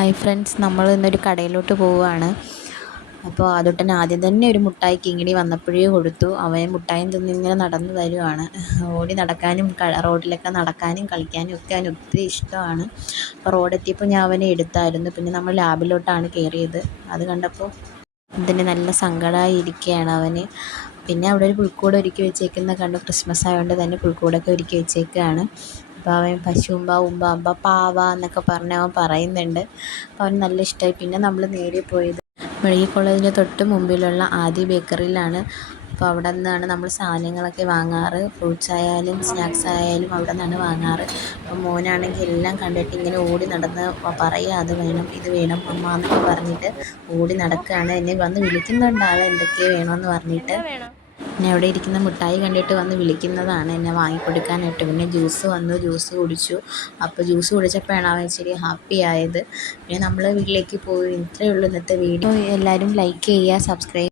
Hi friends, നമ്മൾ ഇന്നൊരു കടയിലോട്ട് പോവുകയാണ്. അപ്പോൾ ആദ്യട്ടൻ ആദ്യം തന്നെ ഒരു മുട്ടായി കിങ്ങിണി വന്നപ്പോഴേ കൊടുത്തു. അവൻ മുട്ടായും തിന്നിങ്ങനെ നടന്നു വരുവാണ്. ഓടി നടക്കാനും റോഡിലൊക്കെ നടക്കാനും കളിക്കാനും ഒക്കെ അവന് ഒത്തിരി ഇഷ്ടമാണ്. അപ്പോൾ റോഡെത്തിയപ്പോൾ ഞാൻ അവനെ എടുത്തായിരുന്നു. പിന്നെ നമ്മൾ ലാബിലോട്ടാണ് കയറിയത്. അത് കണ്ടപ്പോൾ ഇതിന് നല്ല സങ്കടമായി ഇരിക്കുകയാണ് അവന്. പിന്നെ അവിടെ ഒരു പുൽക്കൂട് ഒരുക്കി വെച്ചേക്കുന്ന കണ്ടു. ക്രിസ്മസ് ആയതുകൊണ്ട് തന്നെ പുൽക്കൂടൊക്കെ ഒരുക്കി വെച്ചേക്കുകയാണ്. അപ്പോൾ അവൻ പശുമ്പ ഉമ്പ അമ്പ പാവ എന്നൊക്കെ പറഞ്ഞ് അവൻ പറയുന്നുണ്ട്. അപ്പോൾ അവന് നല്ല ഇഷ്ടമായി. പിന്നെ നമ്മൾ നേരെ പോയത് മെഡിക്കൽ കോളേജിൻ്റെ തൊട്ട് മുമ്പിലുള്ള ആദി ബേക്കറിയിലാണ്. അപ്പോൾ അവിടെ നിന്നാണ് നമ്മൾ സാധനങ്ങളൊക്കെ വാങ്ങാറ്. ഫ്രൂട്ട്സ് ആയാലും സ്നാക്സ് ആയാലും അവിടെ നിന്നാണ് വാങ്ങാറ്. അപ്പോൾ മോനാണെങ്കിൽ എല്ലാം കണ്ടിട്ട് ഇങ്ങനെ ഓടി നടന്ന് പറയുക, അത് വേണം ഇത് വേണം അമ്മ എന്നൊക്കെ പറഞ്ഞിട്ട് ഓടി നടക്കുകയാണ്. എന്നെ വന്ന് വിളിക്കുന്നുണ്ട് ആൾ എന്തൊക്കെയോ വേണമെന്ന് പറഞ്ഞിട്ട്. പിന്നെ അവിടെ ഇരിക്കുന്ന മിഠായി കണ്ടിട്ട് വന്ന് വിളിക്കുന്നതാണ് എന്നെ വാങ്ങിക്കൊടുക്കാനായിട്ട്. പിന്നെ ജ്യൂസ് വന്നു, ജ്യൂസ് കുടിച്ചു. അപ്പോൾ ജ്യൂസ് കുടിച്ചപ്പോഴാണ് അവൻ ഇച്ചിരി ഹാപ്പി ആയത്. പിന്നെ നമ്മൾ വീട്ടിലേക്ക് പോയി. ഇത്രയേ ഉള്ളൂ ഇന്നത്തെ വീഡിയോ. എല്ലാവരും ലൈക്ക് ചെയ്യുക, സബ്സ്ക്രൈബ്